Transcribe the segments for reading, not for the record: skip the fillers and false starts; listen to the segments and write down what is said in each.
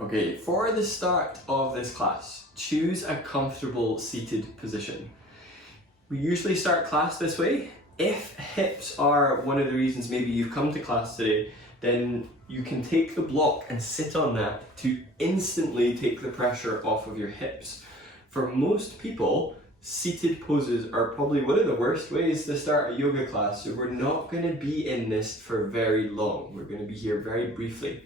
Okay, for the start of this class, choose a comfortable seated position. We usually start class this way. If hips are one of the reasons maybe you've come to class today, then you can take the block and sit on that to instantly take the pressure off of your hips. For most people, seated poses are probably one of the worst ways to start a yoga class, so we're not going to be in this for very long. We're going to be here very briefly.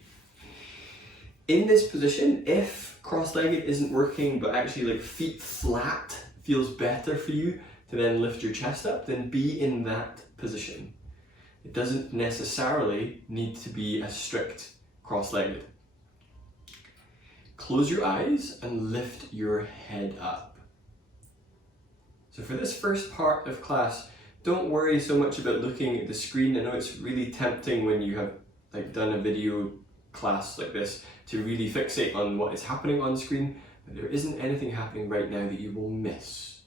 In this position, if cross-legged isn't working, but actually like feet flat feels better for you to then lift your chest up, then be in that position. It doesn't necessarily need to be a strict cross-legged. Close your eyes and lift your head up. So for this first part of class, don't worry so much about looking at the screen. I know it's really tempting when you have done a video class like this to really fixate on what is happening on screen, but there isn't anything happening right now that you will miss.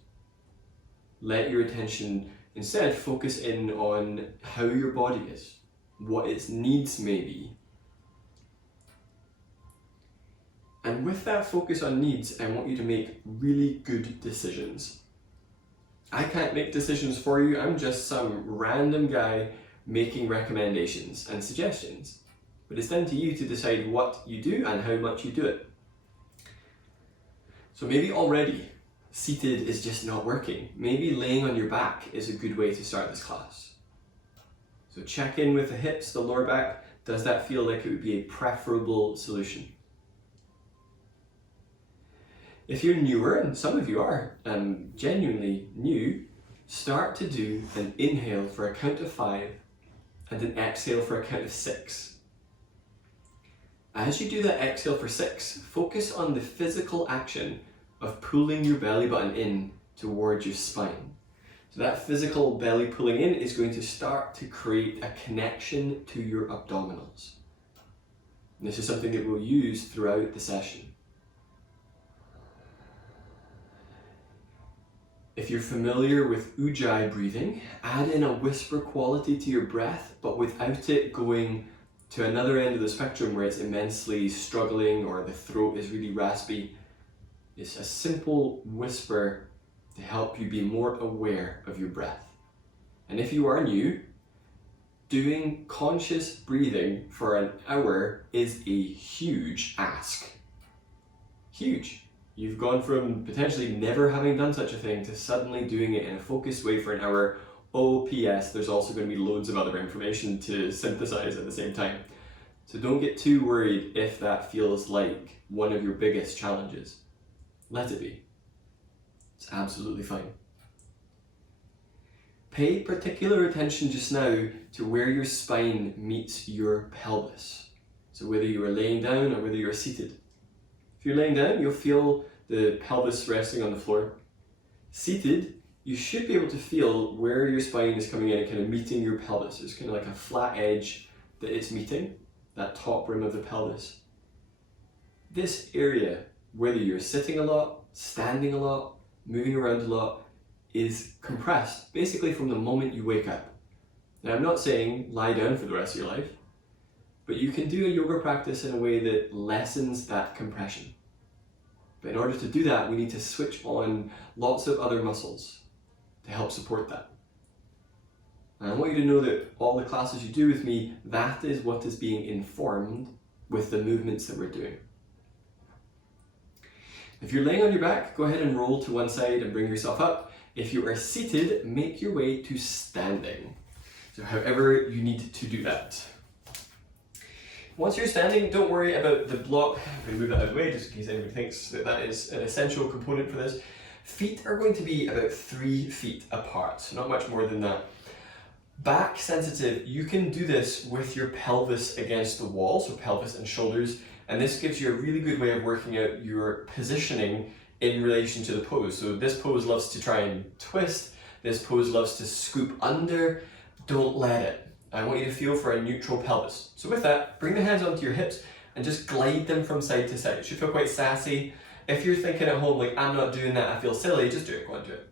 Let your attention instead focus in on how your body is, what its needs may be. And with that focus on needs, I want you to make really good decisions. I can't make decisions for you, I'm just some random guy making recommendations and suggestions. But it's down to you to decide what you do and how much you do it. So maybe already seated is just not working. Maybe laying on your back is a good way to start this class. So check in with the hips, the lower back. Does that feel like it would be a preferable solution? If you're newer, and some of you are genuinely new, start to do an inhale for a count of 5 and an exhale for a count of 6. As you do that exhale for 6, focus on the physical action of pulling your belly button in towards your spine. So that physical belly pulling in is going to start to create a connection to your abdominals. And this is something that we'll use throughout the session. If you're familiar with Ujjayi breathing, add in a whisper quality to your breath, but without it going to another end of the spectrum where it's immensely struggling or the throat is really raspy. It's a simple whisper to help you be more aware of your breath. And if you are new, doing conscious breathing for an hour is a huge ask. Huge. You've gone from potentially never having done such a thing to suddenly doing it in a focused way for an hour. Oh, P.S. there's also going to be loads of other information to synthesize at the same time. So don't get too worried if that feels like one of your biggest challenges. Let it be. It's absolutely fine. Pay particular attention just now to where your spine meets your pelvis. So whether you are laying down or whether you're seated. If you're laying down, you'll feel the pelvis resting on the floor. Seated, you should be able to feel where your spine is coming in and kind of meeting your pelvis. There's kind of like a flat edge that it's meeting, that top rim of the pelvis. This area, whether you're sitting a lot, standing a lot, moving around a lot, is compressed basically from the moment you wake up. Now I'm not saying lie down for the rest of your life, but you can do a yoga practice in a way that lessens that compression. But in order to do that, we need to switch on lots of other muscles to help support that. And I want you to know that all the classes you do with me, that is what is being informed with the movements that we're doing. If you're laying on your back, go ahead and roll to one side and bring yourself up. If you are seated, make your way to standing. So however you need to do that. Once you're standing, don't worry about the block. I'm going to move that out of the way just in case anybody thinks that that is an essential component for this. Feet are going to be about 3 feet apart, so not much more than that. Back sensitive, you can do this with your pelvis against the wall, so pelvis and shoulders, and this gives you a really good way of working out your positioning in relation to the pose. So this pose loves to try and twist, this pose loves to scoop under. Don't let it. I want you to feel for a neutral pelvis. So with that, bring the hands onto your hips and just glide them from side to side. It should feel quite sassy. If you're thinking at home, like, I'm not doing that, I feel silly, just do it, go on, do it.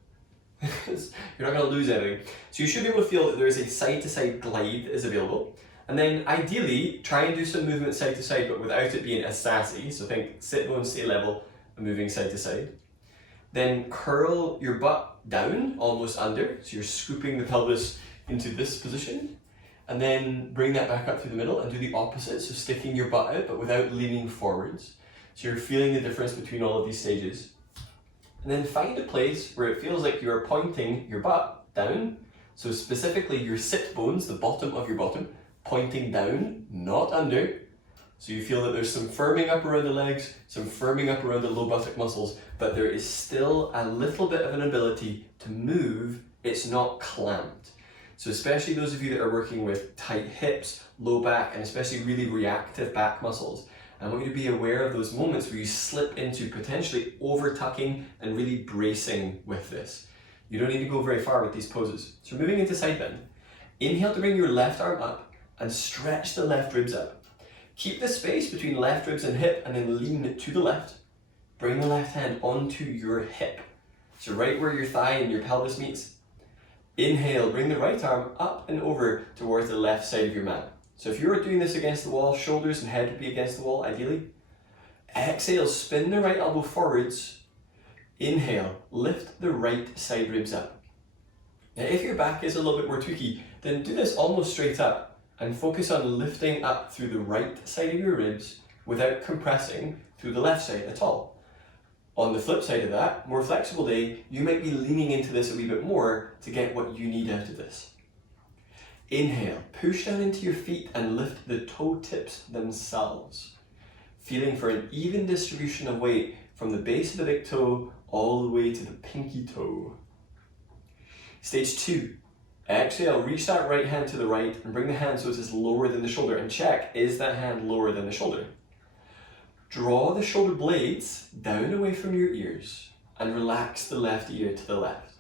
You're not going to lose anything. So you should be able to feel that there is a side-to-side glide that is available. And then ideally, try and do some movement side to side, but without it being as sassy. So think sit bones stay level and moving side to side. Then curl your butt down, almost under. So you're scooping the pelvis into this position. And then bring that back up through the middle and do the opposite. So sticking your butt out, but without leaning forwards. So you're feeling the difference between all of these stages. And then find a place where it feels like you're pointing your butt down. So specifically your sit bones, the bottom of your bottom, pointing down, not under. So you feel that there's some firming up around the legs, some firming up around the low buttock muscles, but there is still a little bit of an ability to move. It's not clamped. So especially those of you that are working with tight hips, low back, and especially really reactive back muscles, I want you to be aware of those moments where you slip into potentially over tucking and really bracing with this. You don't need to go very far with these poses. So moving into side bend. Inhale to bring your left arm up and stretch the left ribs up. Keep the space between left ribs and hip and then lean to the left. Bring the left hand onto your hip. So right where your thigh and your pelvis meets. Inhale, bring the right arm up and over towards the left side of your mat. So if you're doing this against the wall, shoulders and head would be against the wall, ideally. Exhale, spin the right elbow forwards. Inhale, lift the right side ribs up. Now if your back is a little bit more tweaky, then do this almost straight up and focus on lifting up through the right side of your ribs without compressing through the left side at all. On the flip side of that, more flexible day, you might be leaning into this a wee bit more to get what you need out of this. Inhale, push down into your feet and lift the toe tips themselves. Feeling for an even distribution of weight from the base of the big toe all the way to the pinky toe. Stage 2. Exhale, reach that right hand to the right and bring the hand so it's lower than the shoulder and check, is that hand lower than the shoulder? Draw the shoulder blades down away from your ears and relax the left ear to the left.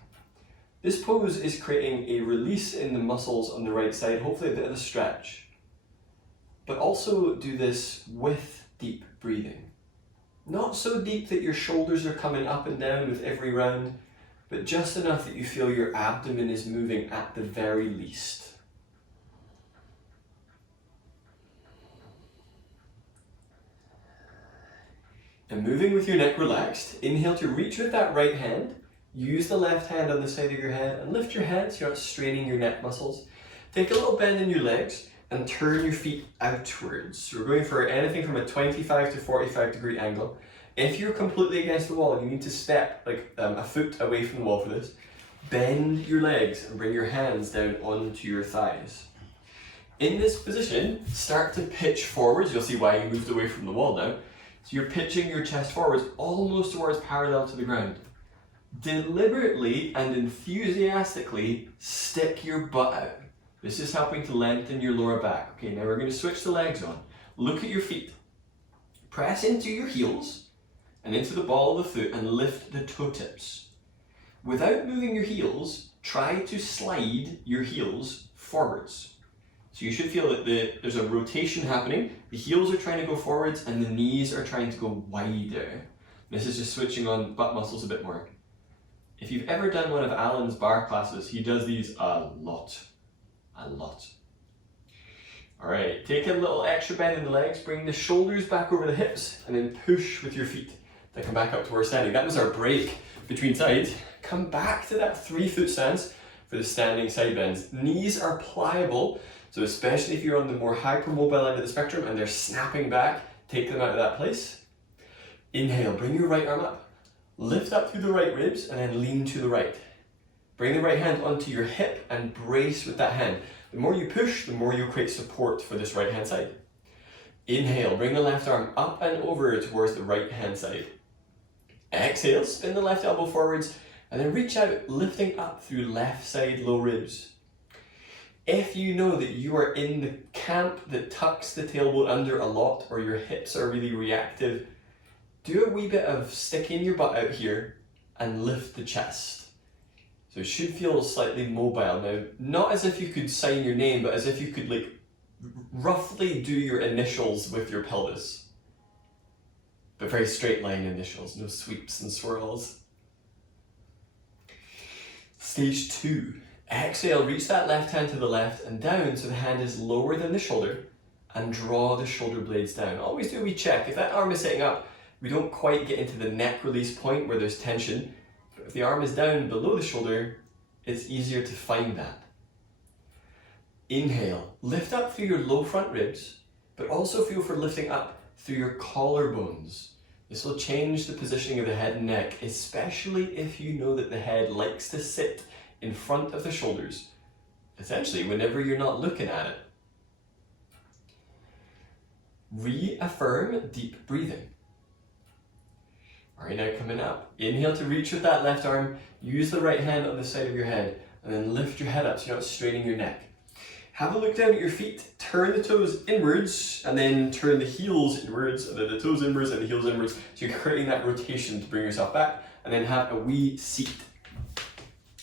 This pose is creating a release in the muscles on the right side, hopefully a bit of a stretch. But also do this with deep breathing. Not so deep that your shoulders are coming up and down with every round, but just enough that you feel your abdomen is moving at the very least. And moving with your neck relaxed, inhale to reach with that right hand. Use the left hand on the side of your head and lift your head so you're not straining your neck muscles. Take a little bend in your legs and turn your feet outwards. So we're going for anything from a 25 to 45 degree angle. If you're completely against the wall, you need to step like a foot away from the wall for this. Bend your legs and bring your hands down onto your thighs. In this position, start to pitch forwards. You'll see why you moved away from the wall now. So you're pitching your chest forwards almost towards parallel to the ground. Deliberately and enthusiastically stick your butt out. This is helping to lengthen your lower back. Okay, now we're going to switch the legs on. Look at your feet. Press into your heels and into the ball of the foot and lift the toe tips. Without moving your heels, try to slide your heels forwards. So you should feel that there's a rotation happening. The heels are trying to go forwards and the knees are trying to go wider. This is just switching on butt muscles a bit more. If you've ever done one of Alan's bar classes, he does these a lot. All right, take a little extra bend in the legs, bring the shoulders back over the hips, and then push with your feet to come back up to our standing. That was our break between sides. Come back to that 3-foot stance for the standing side bends. Knees are pliable, so especially if you're on the more hypermobile end of the spectrum and they're snapping back, take them out of that place. Inhale, bring your right arm up. Lift up through the right ribs and then lean to the right. Bring the right hand onto your hip and brace with that hand. The more you push, the more you create support for this right hand side. Inhale, bring the left arm up and over towards the right hand side. Exhale, spin the left elbow forwards and then reach out, lifting up through left side low ribs. If you know that you are in the camp that tucks the tailbone under a lot or your hips are really reactive, do a wee bit of sticking your butt out here and lift the chest. So it should feel slightly mobile now, not as if you could sign your name, but as if you could like roughly do your initials with your pelvis. But very straight line initials, no sweeps and swirls. Stage 2. Exhale, reach that left hand to the left and down so the hand is lower than the shoulder, and draw the shoulder blades down. Always do a wee check. If that arm is sitting up, we don't quite get into the neck release point where there's tension. But if the arm is down below the shoulder, it's easier to find that. Inhale, lift up through your low front ribs, but also feel for lifting up through your collarbones. This will change the positioning of the head and neck, especially if you know that the head likes to sit in front of the shoulders, essentially whenever you're not looking at it. Reaffirm deep breathing. All right, now coming up. Inhale to reach with that left arm, use the right hand on the side of your head, and then lift your head up so you're not straining your neck. Have a look down at your feet, turn the toes inwards, and then turn the heels inwards, and then the toes inwards and the heels inwards, so you're creating that rotation to bring yourself back, and then have a wee seat.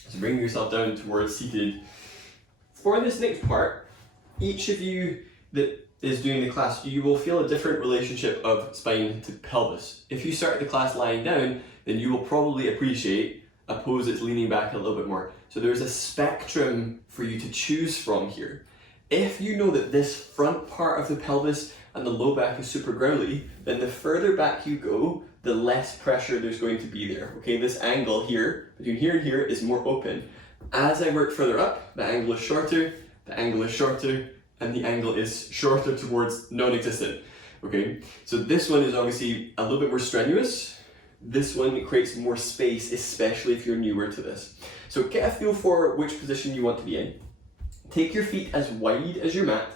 So bring yourself down towards seated. For this next part, each of you that is doing the class, you will feel a different relationship of spine to pelvis. If you start the class lying down, then you will probably appreciate a pose that's leaning back a little bit more. So there's a spectrum for you to choose from here. If you know that this front part of the pelvis and the low back is super growly, then the further back you go, the less pressure there's going to be there. Okay, this angle here, between here and here, is more open. As I work further up, the angle is shorter, the angle is shorter, and the angle is shorter towards non-existent. Okay, so this one is obviously a little bit more strenuous. This one creates more space, especially if you're newer to this. So get a feel for which position you want to be in. Take your feet as wide as your mat,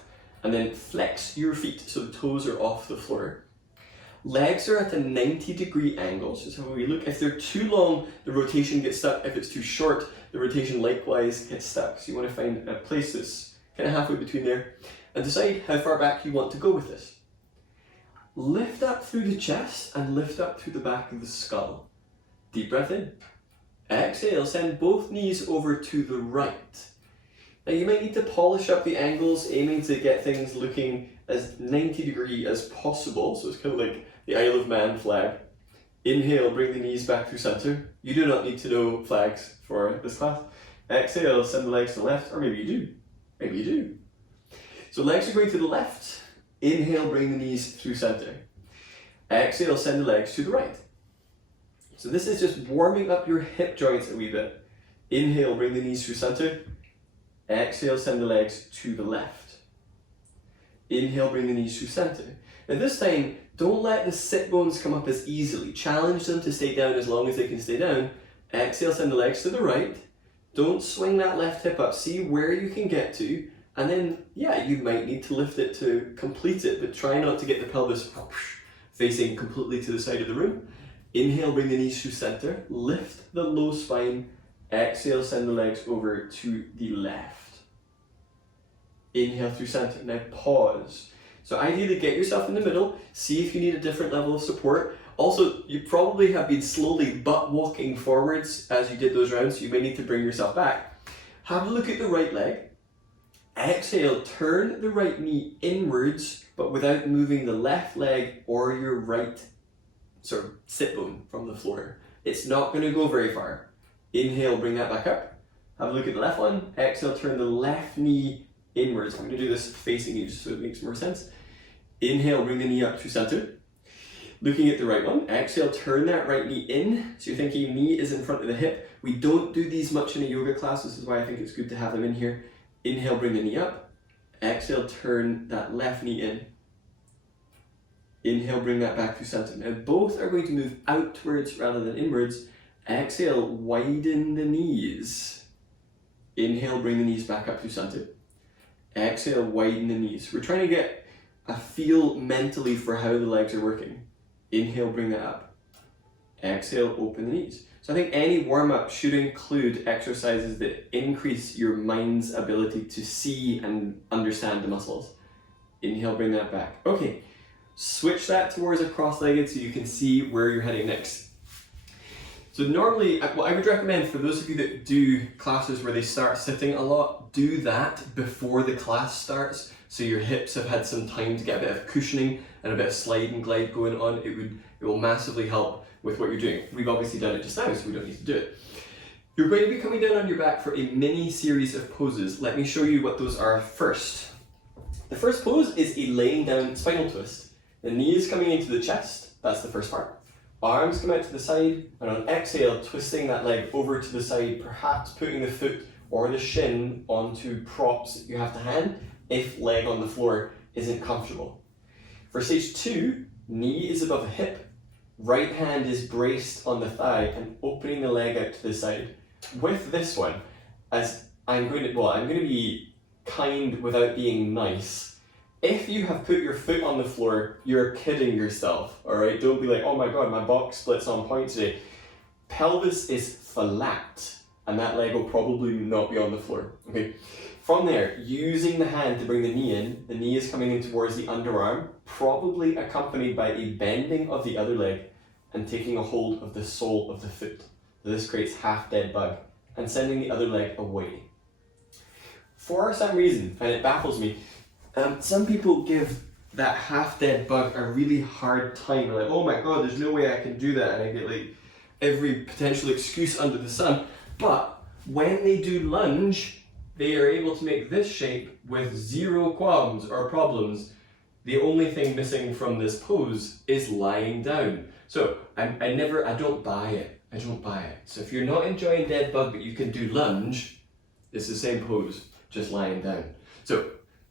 and then flex your feet so the toes are off the floor. Legs are at a 90-degree angle, so how we look. If they're too long, the rotation gets stuck. If it's too short, the rotation likewise gets stuck. So you want to find a place that's kind of halfway between there, and decide how far back you want to go with this. Lift up through the chest and lift up through the back of the skull. Deep breath in. Exhale, send both knees over to the right. Now you might need to polish up the angles, aiming to get things looking as 90 degree as possible, so it's kind of like the Isle of Man flag. Inhale, bring the knees back through center. You do not need to know flags for this class. Exhale, send the legs to the left, or maybe you do. Maybe you do. So legs are going to the left. Inhale, bring the knees through center. Exhale, send the legs to the right. So this is just warming up your hip joints a wee bit. Inhale, bring the knees through center. Exhale, send the legs to the left. Inhale, bring the knees through center. And this time, don't let the sit bones come up as easily. Challenge them to stay down as long as they can stay down. Exhale, send the legs to the right. Don't swing that left hip up. See where you can get to. And then, yeah, you might need to lift it to complete it, but try not to get the pelvis facing completely to the side of the room. Inhale, bring the knees through center. Lift the low spine. Exhale, send the legs over to the left. Inhale through center. Now pause. So ideally get yourself in the middle. See if you need a different level of support. Also, you probably have been slowly butt walking forwards as you did those rounds, so you may need to bring yourself back. Have a look at the right leg. Exhale, turn the right knee inwards, but without moving the left leg or your right sort of sit bone from the floor. It's not going to go very far. Inhale, bring that back up. Have a look at the left one. Exhale, turn the left knee inwards. I'm going to do this facing you just so it makes more sense. Inhale, bring the knee up to center. Looking at the right one, exhale, turn that right knee in. So you're thinking knee is in front of the hip. We don't do these much in a yoga class. This is why I think it's good to have them in here. Inhale, bring the knee up. Exhale, turn that left knee in. Inhale, bring that back to center. Now both are going to move outwards rather than inwards. Exhale, widen the knees. Inhale, bring the knees back up to center. Exhale, widen the knees. We're trying to get a feel mentally for how the legs are working. Inhale, bring that up. Exhale, open the knees. So I think any warm-up should include exercises that increase your mind's ability to see and understand the muscles. Inhale, bring that back. Okay, switch that towards a cross-legged so you can see where you're heading next. So normally, what I would recommend for those of you that do classes where they start sitting a lot, do that before the class starts, so your hips have had some time to get a bit of cushioning and a bit of slide and glide going on. It will massively help with what you're doing. We've obviously done it just now, so we don't need to do it. You're going to be coming down on your back for a mini series of poses. Let me show you what those are first. The first pose is a laying down spinal twist. The knee is coming into the chest, that's the first part. Arms come out to the side, and on exhale, twisting that leg over to the side, perhaps putting the foot or the shin onto props that you have to hand if leg on the floor isn't comfortable. For stage 2, knee is above the hip, right hand is braced on the thigh and opening the leg out to the side. With this one, as I'm going to be kind without being nice. If you have put your foot on the floor, you're kidding yourself, all right? Don't be like, oh my God, my box split's on point today. Pelvis is flat, and that leg will probably not be on the floor, okay? From there, using the hand to bring the knee in, the knee is coming in towards the underarm, probably accompanied by a bending of the other leg and taking a hold of the sole of the foot. So this creates half dead bug and sending the other leg away. For some reason, and it baffles me, some people give that half dead bug a really hard time. They're like, oh my God, there's no way I can do that, and I get like every potential excuse under the sun. But when they do lunge, they are able to make this shape with zero qualms or problems. The only thing missing from this pose is lying down. So I don't buy it. I don't buy it. So if you're not enjoying dead bug but you can do lunge, it's the same pose, just lying down. So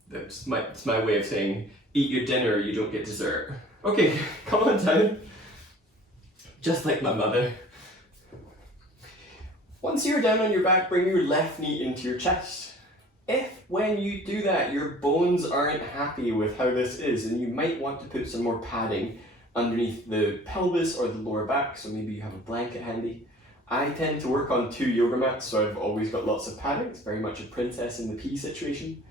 that's my way of saying, eat your dinner, you don't get dessert. Okay, come on down. Just like my mother. Once you're down on your back, bring your left knee into your chest. If when you do that, your bones aren't happy with how this is, and you might want to put some more padding underneath the pelvis or the lower back, so maybe you have a blanket handy. I tend to work on 2 yoga mats, so I've always got lots of padding. It's very much a princess in the pea situation.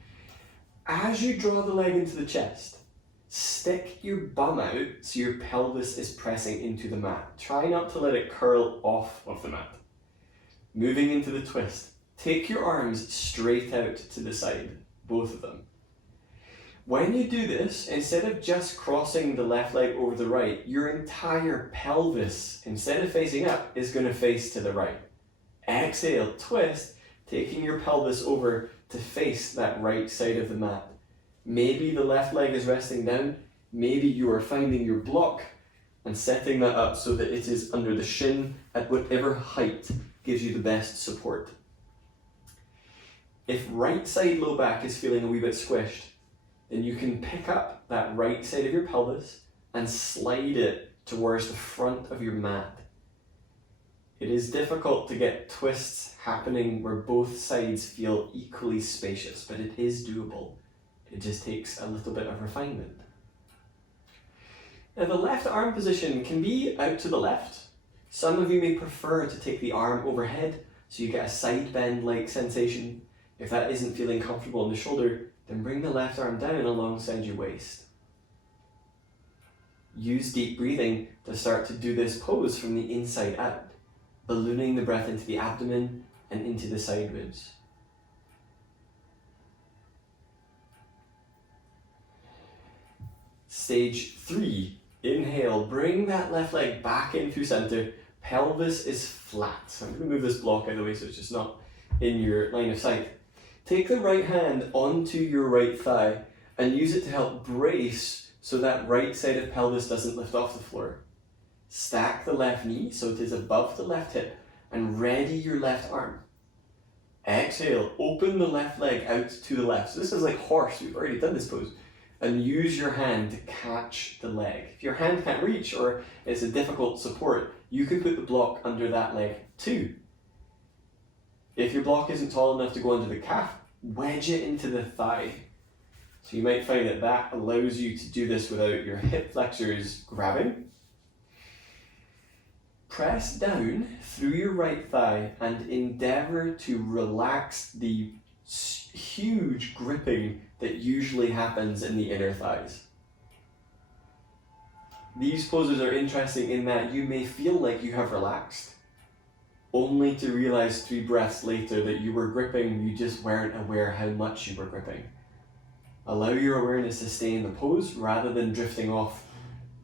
As you draw the leg into the chest, stick your bum out so your pelvis is pressing into the mat. Try not to let it curl off of the mat. Moving into the twist, take your arms straight out to the side, both of them. When you do this, instead of just crossing the left leg over the right, your entire pelvis, instead of facing up, is going to face to the right. Exhale, twist, taking your pelvis over to face that right side of the mat. Maybe the left leg is resting down, maybe you are finding your block and setting that up so that it is under the shin at whatever height gives you the best support. If right side low back is feeling a wee bit squished, then you can pick up that right side of your pelvis and slide it towards the front of your mat. It is difficult to get twists happening where both sides feel equally spacious, but it is doable. It just takes a little bit of refinement. Now the left arm position can be out to the left. Some of you may prefer to take the arm overhead so you get a side bend like sensation. If that isn't feeling comfortable in the shoulder, then bring the left arm down alongside your waist. Use deep breathing to start to do this pose from the inside out, ballooning the breath into the abdomen and into the side ribs. Stage 3, inhale, bring that left leg back into center, pelvis is flat. So I'm going to move this block out of the way so it's just not in your line of sight. Take the right hand onto your right thigh and use it to help brace so that right side of pelvis doesn't lift off the floor. Stack the left knee so it is above the left hip and ready your left arm. Exhale, open the left leg out to the left. So this is like horse, we've already done this pose. And use your hand to catch the leg. If your hand can't reach or it's a difficult support, you can put the block under that leg too. If your block isn't tall enough to go under the calf, wedge it into the thigh. So you might find that that allows you to do this without your hip flexors grabbing. Press down through your right thigh and endeavor to relax the huge gripping that usually happens in the inner thighs. These poses are interesting in that you may feel like you have relaxed, only to realize 3 breaths later that you were gripping, you just weren't aware how much you were gripping. Allow your awareness to stay in the pose rather than drifting off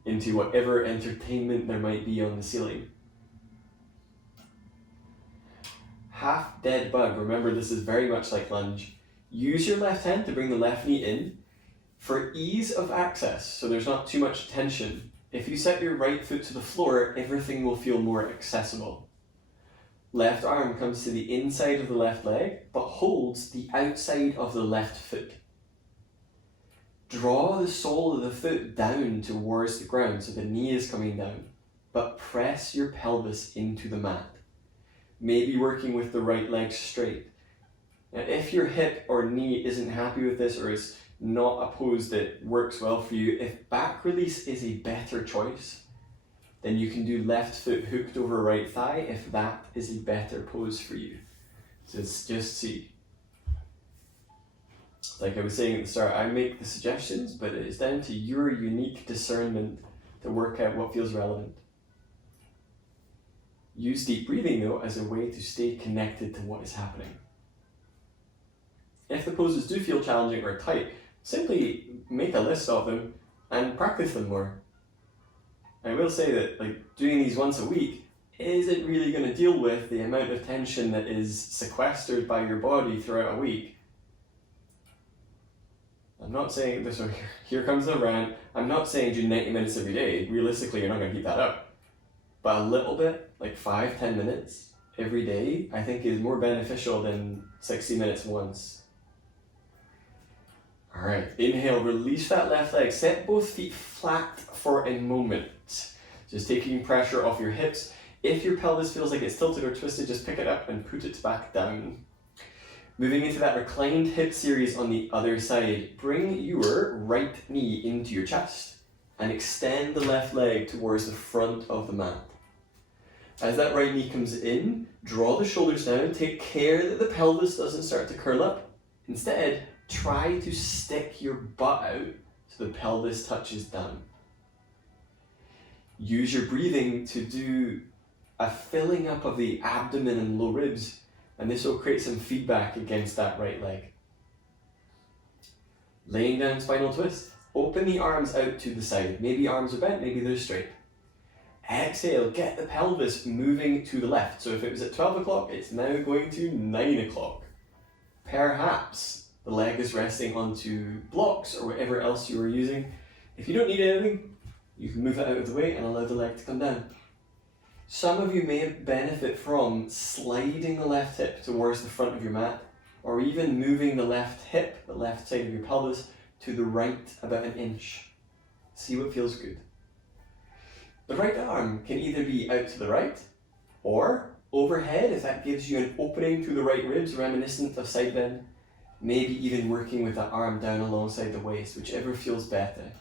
into whatever entertainment there might be on the ceiling. half dead bug. Remember, this is very much like lunge. Use your left hand to bring the left knee in for ease of access, so there's not too much tension. If you set your right foot to the floor, everything will feel more accessible. Left arm comes to the inside of the left leg, but holds the outside of the left foot. Draw the sole of the foot down towards the ground, so the knee is coming down, but press your pelvis into the mat. Maybe working with the right leg straight. Now, if your hip or knee isn't happy with this or is not a pose that works well for you, if back release is a better choice, then you can do left foot hooked over right thigh if that is a better pose for you. So just see. Like I was saying at the start, I make the suggestions, but it's down to your unique discernment to work out what feels relevant. Use deep breathing though as a way to stay connected to what is happening. If the poses do feel challenging or tight, simply make a list of them and practice them more. I will say that doing these once a week isn't really going to deal with the amount of tension that is sequestered by your body throughout a week. I'm not saying this, so here comes the rant. I'm not saying do 90 minutes every day. Realistically, you're not going to keep that up. But a little bit, like 5-10 minutes every day, I think is more beneficial than 60 minutes once. All right, inhale, release that left leg. Set both feet flat for a moment. Just taking pressure off your hips. If your pelvis feels like it's tilted or twisted, just pick it up and put it back down. Moving into that reclined hip series on the other side, bring your right knee into your chest and extend the left leg towards the front of the mat. As that right knee comes in, draw the shoulders down. Take care that the pelvis doesn't start to curl up. Instead, try to stick your butt out so the pelvis touches down. Use your breathing to do a filling up of the abdomen and low ribs, and this will create some feedback against that right leg. Laying down spinal twist. Open the arms out to the side. Maybe arms are bent, maybe they're straight. Exhale, get the pelvis moving to the left. So if it was at 12 o'clock, it's now going to 9 o'clock. Perhaps the leg is resting onto blocks or whatever else you are using. If you don't need anything, you can move it out of the way and allow the leg to come down. Some of you may benefit from sliding the left hip towards the front of your mat, or even moving the left hip, the left side of your pelvis, to the right about an inch. See what feels good. The right arm can either be out to the right or overhead if that gives you an opening through the right ribs reminiscent of side bend. Maybe even working with that arm down alongside the waist, whichever feels better.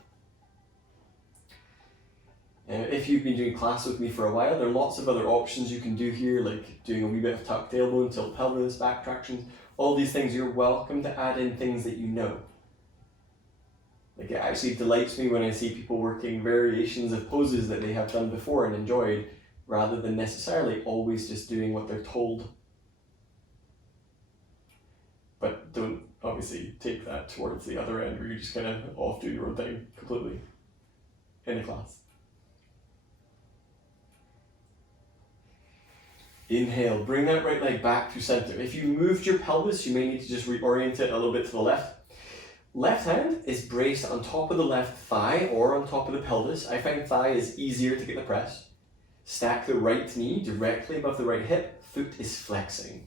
If you've been doing class with me for a while, there are lots of other options you can do here, like doing a wee bit of tucked tailbone, tilt pelvis, back tractions. All these things, you're welcome to add in things that you know. Like, it actually delights me when I see people working variations of poses that they have done before and enjoyed, rather than necessarily always just doing what they're told. But don't obviously take that towards the other end where you just kind of off do your own thing completely in a class. Inhale, bring that right leg back to center. If you moved your pelvis, you may need to just reorient it a little bit to the left. Left hand is braced on top of the left thigh or on top of the pelvis. I find thigh is easier to get the press. Stack the right knee directly above the right hip. Foot is flexing.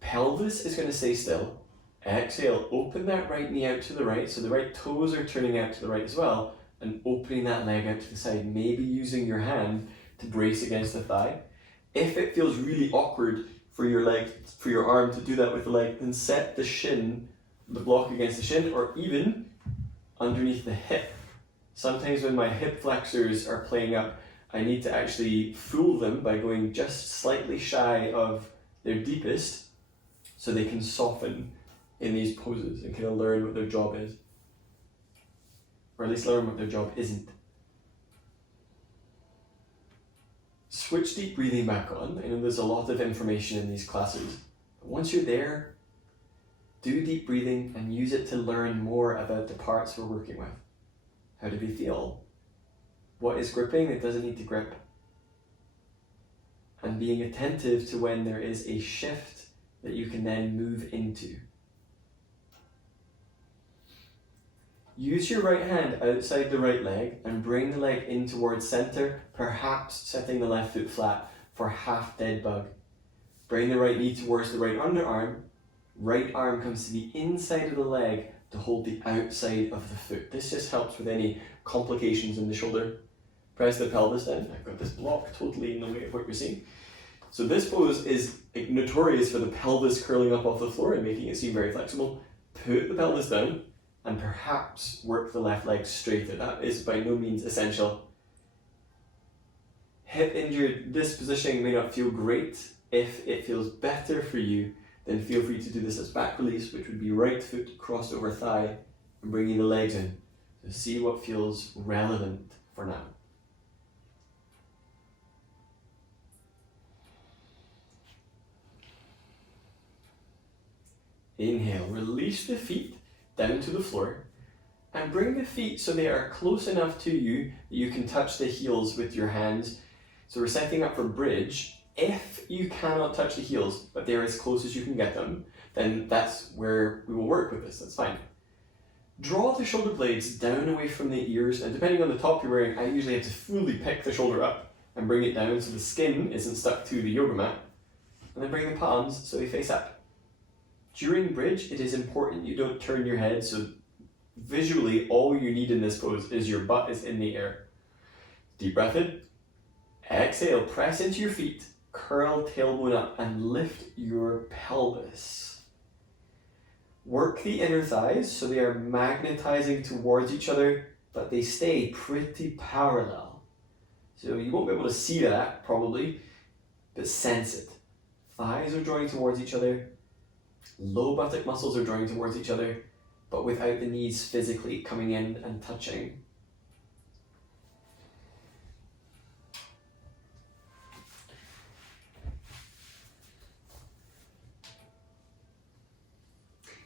Pelvis is going to stay still. Exhale, open that right knee out to the right, so the right toes are turning out to the right as well, and opening that leg out to the side, maybe using your hand to brace against the thigh. If it feels really awkward for your arm to do that with the leg, then set the shin, the block against the shin, or even underneath the hip. Sometimes when my hip flexors are playing up, I need to actually fool them by going just slightly shy of their deepest so they can soften in these poses and kind of learn what their job is. Or at least learn what their job isn't. Switch deep breathing back on. I know there's a lot of information in these classes. But once you're there, do deep breathing and use it to learn more about the parts we're working with. How do they feel? What is gripping that doesn't need to grip? And and being attentive to when there is a shift that you can then move into. Use your right hand outside the right leg and bring the leg in towards center, perhaps setting the left foot flat for half dead bug. Bring the right knee towards the right underarm. Right arm comes to the inside of the leg to hold the outside of the foot. This just helps with any complications in the shoulder. Press the pelvis down. I've got this block totally in the way of what you're seeing. So this pose is notorious for the pelvis curling up off the floor and making it seem very flexible. Put the pelvis down and perhaps work the left leg straighter. That is by no means essential. Hip injured, this positioning may not feel great. If it feels better for you, then feel free to do this as back release, which would be right foot crossed over thigh and bringing the legs in. So see what feels relevant for now. Inhale, release the feet down to the floor and bring the feet so they are close enough to you that you can touch the heels with your hands. So we're setting up for bridge. If you cannot touch the heels, but they're as close as you can get them, then that's where we will work with this, that's fine. Draw the shoulder blades down away from the ears, and depending on the top you're wearing, I usually have to fully pick the shoulder up and bring it down so the skin isn't stuck to the yoga mat. And then bring the palms so they face up. During bridge, it is important you don't turn your head, so visually all you need in this pose is your butt is in the air. Deep breath in. Exhale, press into your feet, curl tailbone up and lift your pelvis. Work the inner thighs so they are magnetizing towards each other, but they stay pretty parallel. So you won't be able to see that probably, but sense it. Thighs are drawing towards each other. Low buttock muscles are drawing towards each other, but without the knees physically coming in and touching.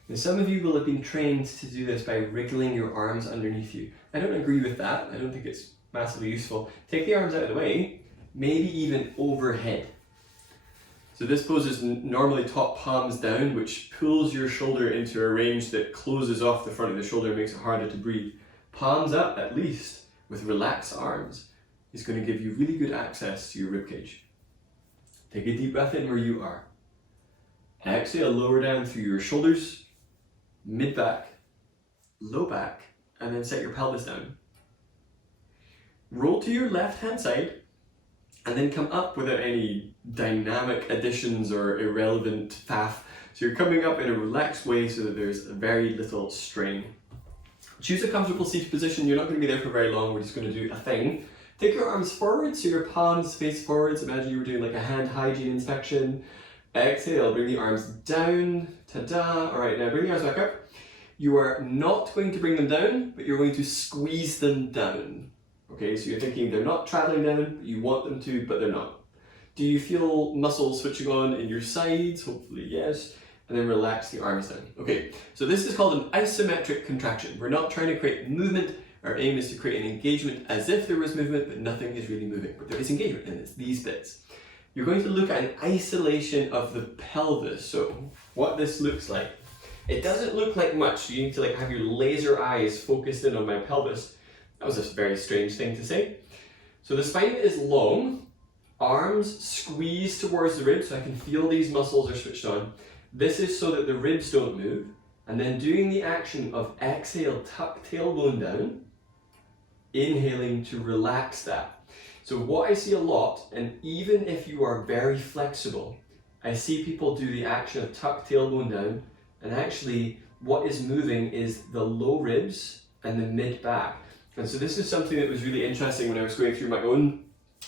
Now, some of you will have been trained to do this by wriggling your arms underneath you. I don't agree with that. I don't think it's massively useful. Take the arms out of the way, maybe even overhead. So this pose is normally top palms down, which pulls your shoulder into a range that closes off the front of the shoulder and makes it harder to breathe. Palms up, at least, with relaxed arms, is going to give you really good access to your ribcage. Take a deep breath in where you are. Exhale, lower down through your shoulders, mid-back, low back, and then set your pelvis down. Roll to your left-hand side, and then come up without any dynamic additions or irrelevant faff. So you're coming up in a relaxed way so that there's very little strain. Choose a comfortable seated position. You're not going to be there for very long. We're just going to do a thing. Take your arms forward so your palms face forwards. Imagine you were doing like a hand hygiene inspection. Exhale, bring the arms down. Ta-da. All right, now bring the arms back up. You are not going to bring them down, but you're going to squeeze them down. Okay, so you're thinking they're not traveling down, but you want them to, but they're not. Do you feel muscles switching on in your sides? Hopefully yes. And then relax the arms down. Okay, so this is called an isometric contraction. We're not trying to create movement. Our aim is to create an engagement as if there was movement, but nothing is really moving. But there is engagement, and it's these bits. You're going to look at an isolation of the pelvis. So what this looks like. It doesn't look like much. You need to have your laser eyes focused in on my pelvis. That was a very strange thing to say. So the spine is long, arms squeeze towards the ribs so I can feel these muscles are switched on. This is so that the ribs don't move. And then doing the action of exhale, tuck tailbone down, inhaling to relax that. So what I see a lot, and even if you are very flexible, I see people do the action of tuck tailbone down, and actually what is moving is the low ribs and the mid back. And so this is something that was really interesting when I was going through my own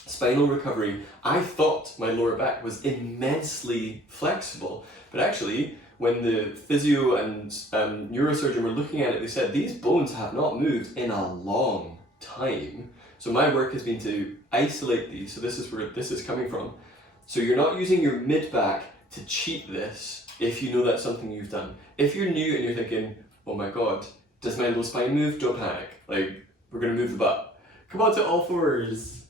spinal recovery. I thought my lower back was immensely flexible, but actually when the physio and neurosurgeon were looking at it, they said these bones have not moved in a long time. So my work has been to isolate these. So this is where this is coming from. So you're not using your mid back to cheat this if you know that's something you've done. If you're new and you're thinking, oh my God, does my low spine move? Don't panic. We're gonna move the butt. Come on to all fours.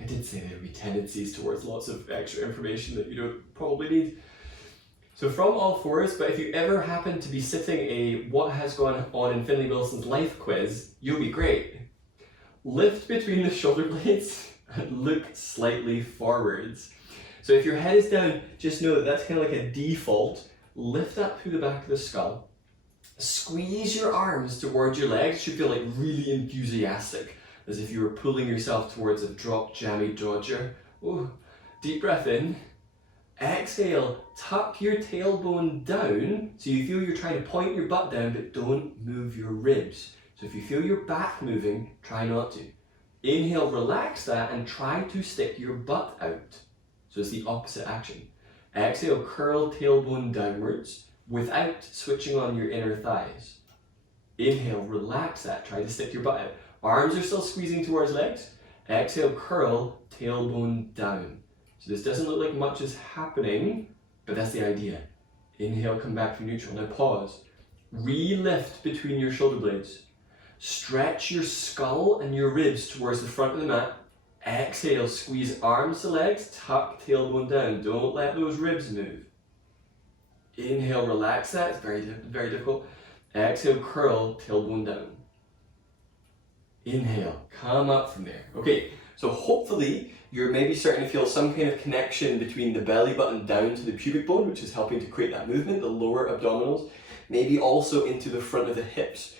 I did say there would be tendencies towards lots of extra information that you don't probably need. So from all fours, but if you ever happen to be sitting a what has gone on in Finlay Wilson's life quiz, you'll be great. Lift between the shoulder blades and look slightly forwards. So if your head is down, just know that that's kind of like a default. Lift up through the back of the skull. Squeeze your arms towards your legs. You should feel like really enthusiastic, as if you were pulling yourself towards a drop jammy dodger. Oh, deep breath in. Exhale, tuck your tailbone down so you feel you're trying to point your butt down, but don't move your ribs. So if you feel your back moving, try not to. Inhale, relax that and try to stick your butt out. So it's the opposite action. Exhale, curl tailbone downwards without switching on your inner thighs. Inhale, relax that, try to stick your butt out. Arms are still squeezing towards legs. Exhale, curl tailbone down. So this doesn't look like much is happening, but that's the idea. Inhale, come back to neutral. Now pause. Re-lift between your shoulder blades. Stretch your skull and your ribs towards the front of the mat. Exhale, squeeze arms to legs, tuck tailbone down. Don't let those ribs move. Inhale, relax that. It's very difficult. Exhale, curl tailbone down. Inhale, come up from there. Okay, so hopefully you're maybe starting to feel some kind of connection between the belly button down to the pubic bone, which is helping to create that movement, the lower abdominals, maybe also into the front of the hips.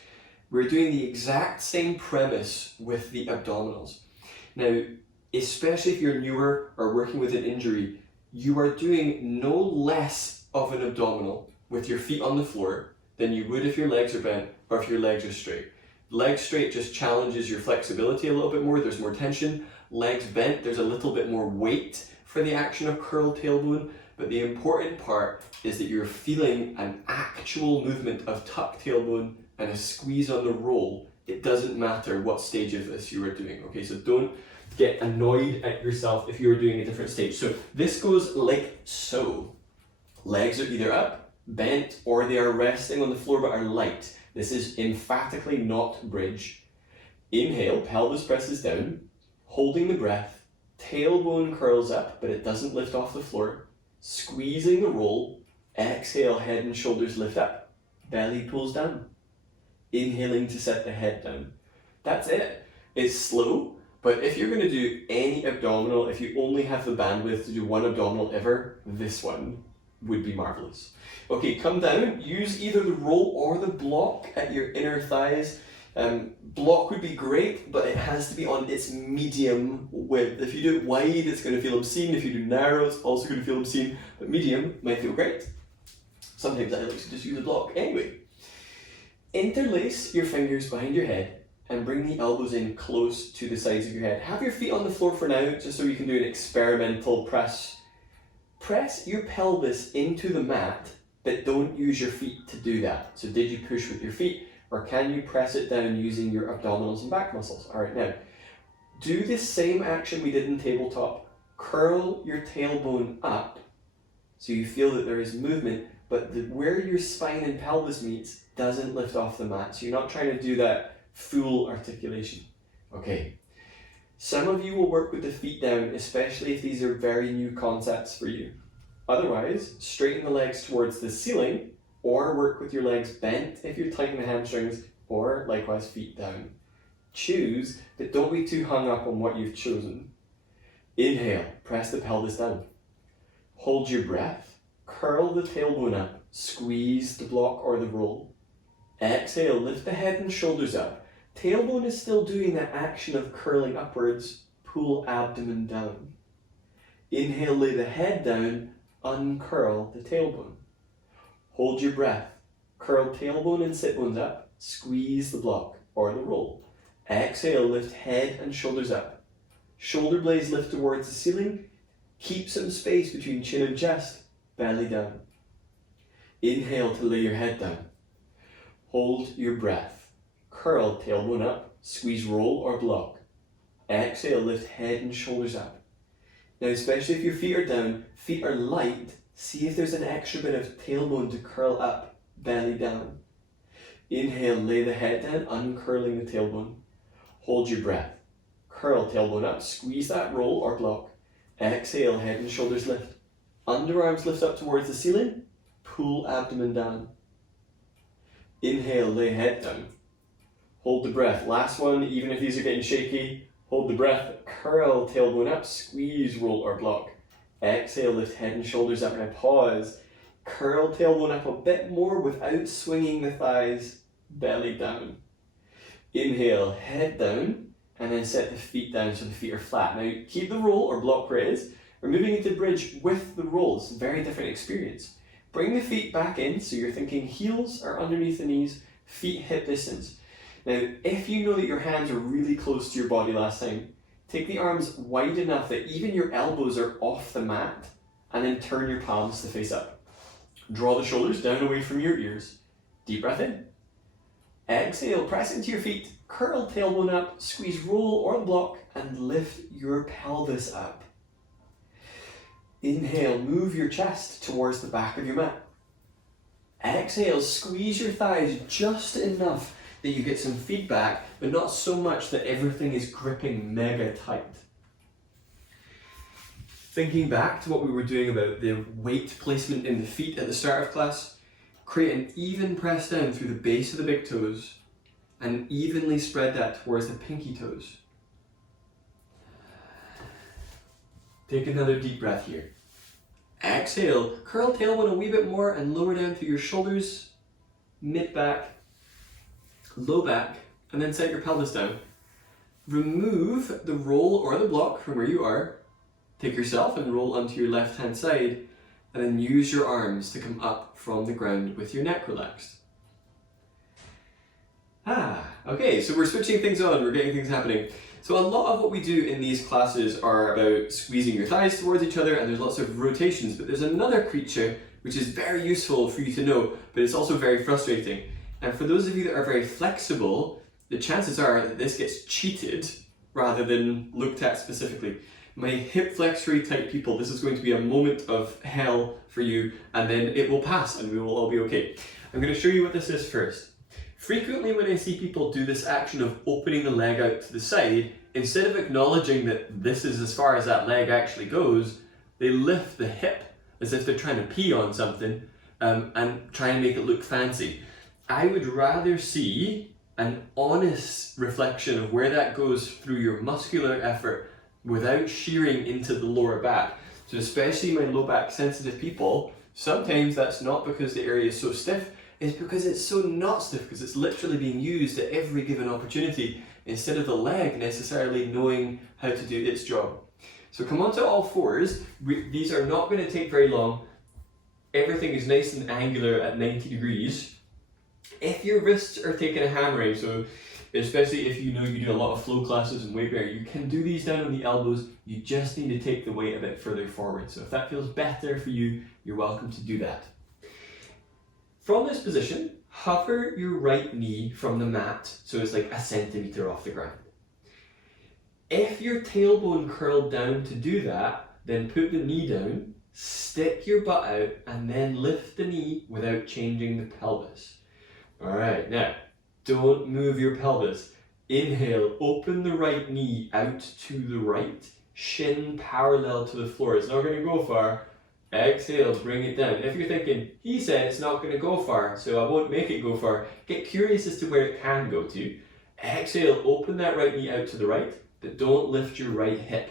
We're doing the exact same premise with the abdominals. Now, especially if you're newer or working with an injury, you are doing no less of an abdominal with your feet on the floor than you would if your legs are bent or if your legs are straight. Legs straight just challenges your flexibility a little bit more, there's more tension. Legs bent, there's a little bit more weight for the action of curl tailbone, but the important part is that you're feeling an actual movement of tuck tailbone and a squeeze on the roll. It doesn't matter what stage of this you are doing, okay? So don't get annoyed at yourself if you're doing a different stage. So this goes like so. Legs are either up, bent, or they are resting on the floor but are light. This is emphatically not bridge. Inhale, pelvis presses down, holding the breath, tailbone curls up, but it doesn't lift off the floor. Squeezing the roll, exhale, head and shoulders lift up, belly pulls down. Inhaling to set the head down. That's it. It's slow, but if you're going to do any abdominal, if you only have the bandwidth to do one abdominal ever, this one would be marvelous. Okay, come down, use either the roll or the block at your inner thighs. Block would be great, but it has to be on its medium width. If you do it wide, it's going to feel obscene. If you do narrow, it's also going to feel obscene, but medium might feel great. Sometimes I like to just use a block. Anyway, interlace your fingers behind your head and bring the elbows in close to the sides of your head. Have your feet on the floor for now, just so you can do an experimental press. Press your pelvis into the mat, but don't use your feet to do that. So did you push with your feet, or can you press it down using your abdominals and back muscles? All right, now, do the same action we did in tabletop. Curl your tailbone up so you feel that there is movement, but where your spine and pelvis meets doesn't lift off the mat. So you're not trying to do that full articulation. Okay. Some of you will work with the feet down, especially if these are very new concepts for you. Otherwise, straighten the legs towards the ceiling, or work with your legs bent if you're tightening the hamstrings, or likewise feet down. Choose, but don't be too hung up on what you've chosen. Inhale, press the pelvis down. Hold your breath, curl the tailbone up, squeeze the block or the roll. Exhale, lift the head and shoulders up. Tailbone is still doing that action of curling upwards, pull abdomen down. Inhale, lay the head down, uncurl the tailbone. Hold your breath, curl tailbone and sit bones up, squeeze the block or the roll. Exhale, lift head and shoulders up. Shoulder blades lift towards the ceiling, keep some space between chin and chest, belly down. Inhale to lay your head down. Hold your breath. Curl tailbone up, squeeze roll or block. Exhale, lift head and shoulders up. Now, especially if your feet are down, feet are light, see if there's an extra bit of tailbone to curl up, belly down. Inhale, lay the head down, uncurling the tailbone. Hold your breath. curl tailbone up, squeeze that roll or block. Exhale, head and shoulders lift. Underarms lift up towards the ceiling, pull abdomen down. Inhale, lay head down. Hold the breath. Last one, even if these are getting shaky, hold the breath. Curl tailbone up, squeeze, roll or block. Exhale, lift head and shoulders up. Now pause. Curl tailbone up a bit more without swinging the thighs, belly down. Inhale, head down, and then set the feet down so the feet are flat. Now keep the roll or block where it is. We're moving into bridge with the roll. It's a very different experience. Bring the feet back in, so you're thinking heels are underneath the knees, feet hip distance. Now, if you know that your hands are really close to your body last time, take the arms wide enough that even your elbows are off the mat, and then turn your palms to face up. Draw the shoulders down away from your ears. Deep breath in. Exhale, press into your feet, curl tailbone up, squeeze roll or block, and lift your pelvis up. Inhale, move your chest towards the back of your mat. Exhale, squeeze your thighs just enough that you get some feedback, but not so much that everything is gripping mega tight. Thinking back to what we were doing about the weight placement in the feet at the start of class, create an even press down through the base of the big toes and evenly spread that towards the pinky toes. Take another deep breath here. Exhale, curl tailbone a wee bit more and lower down through your shoulders, mid back, low back, and then set your pelvis down. Remove the roll or the block from where you are. Take yourself and roll onto your left hand side, and then use your arms to come up from the ground with your neck relaxed. Okay, so we're switching things on, we're getting things happening. So a lot of what we do in these classes are about squeezing your thighs towards each other, and there's lots of rotations, but there's another creature which is very useful for you to know, but it's also very frustrating. And for those of you that are very flexible, the chances are that this gets cheated rather than looked at specifically. My hip flexory type people, this is going to be a moment of hell for you, and then it will pass and we will all be okay. I'm going to show you what this is first. Frequently when I see people do this action of opening the leg out to the side, instead of acknowledging that this is as far as that leg actually goes, they lift the hip as if they're trying to pee on something and try and make it look fancy. I would rather see an honest reflection of where that goes through your muscular effort without shearing into the lower back. So especially my low back sensitive people, sometimes that's not because the area is so stiff, it's because it's so not stiff, because it's literally being used at every given opportunity instead of the leg necessarily knowing how to do its job. So come onto all fours. These are not going to take very long. Everything is nice and angular at 90 degrees. If your wrists are taking a hammering, so especially if you know you do a lot of flow classes and weight bearing, you can do these down on the elbows. You just need to take the weight a bit further forward. So if that feels better for you, you're welcome to do that. From this position, hover your right knee from the mat so it's like 1 centimeter off the ground. If your tailbone curled down to do that, then put the knee down, stick your butt out, and then lift the knee without changing the pelvis. Alright, now, don't move your pelvis. Inhale, open the right knee out to the right, shin parallel to the floor. It's not going to go far. Exhale, bring it down. If you're thinking, he said it's not going to go far, so I won't make it go far, get curious as to where it can go to. Exhale, open that right knee out to the right, but don't lift your right hip.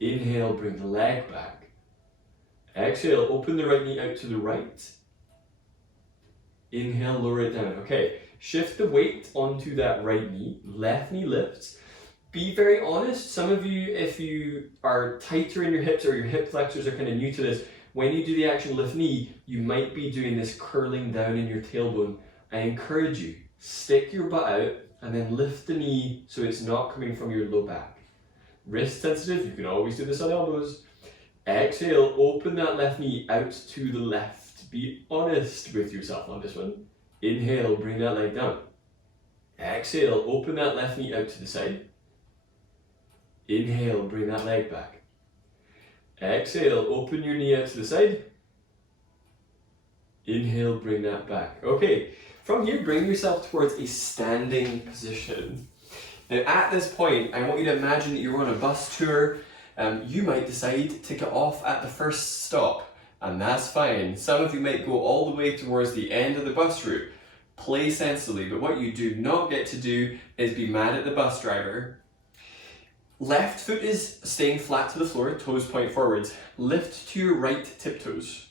Inhale, bring the leg back. Exhale, open the right knee out to the right. Inhale, lower it down. Okay, shift the weight onto that right knee, left knee lifts. Be very honest. Some of you, if you are tighter in your hips or your hip flexors are kind of new to this, when you do the action lift knee, you might be doing this curling down in your tailbone. I encourage you, stick your butt out and then lift the knee so it's not coming from your low back. Wrist sensitive, you can always do this on elbows. Exhale, open that left knee out to the left. Be honest with yourself on this one. Inhale, bring that leg down. Exhale, open that left knee out to the side. Inhale, bring that leg back. Exhale, open your knee out to the side. Inhale, bring that back. Okay, from here, bring yourself towards a standing position. Now at this point, I want you to imagine that you're on a bus tour. You might decide to get off at the first stop, and that's fine. Some of you might go all the way towards the end of the bus route. Play sensibly, but what you do not get to do is be mad at the bus driver. Left foot is staying flat to the floor, toes point forwards. Lift to your right tiptoes.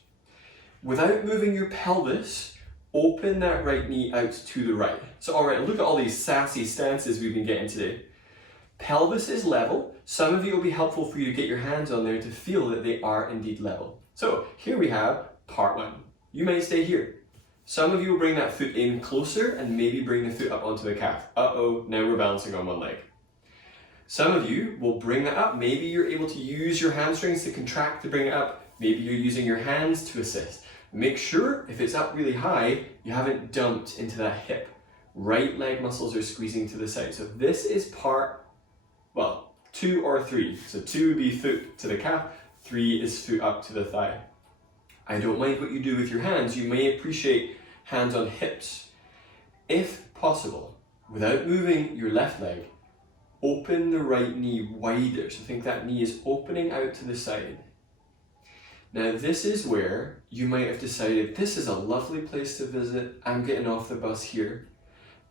Without moving your pelvis, open that right knee out to the right. So alright, look at all these sassy stances we've been getting today. Pelvis is level. Some of you will be helpful for you to get your hands on there to feel that they are indeed level. So here we have part one. You might stay here. Some of you will bring that foot in closer and maybe bring the foot up onto the calf. Uh-oh, now we're balancing on one leg. Some of you will bring that up. Maybe you're able to use your hamstrings to contract to bring it up. Maybe you're using your hands to assist. Make sure if it's up really high, you haven't dumped into that hip. Right leg muscles are squeezing to the side. So this is part, well, 2 or 3. So 2 would be foot to the calf, 3 is foot up to the thigh. I don't mind what you do with your hands. You may appreciate hands on hips. If possible, without moving your left leg, open the right knee wider. So think that knee is opening out to the side. Now this is where you might have decided, this is a lovely place to visit, I'm getting off the bus here.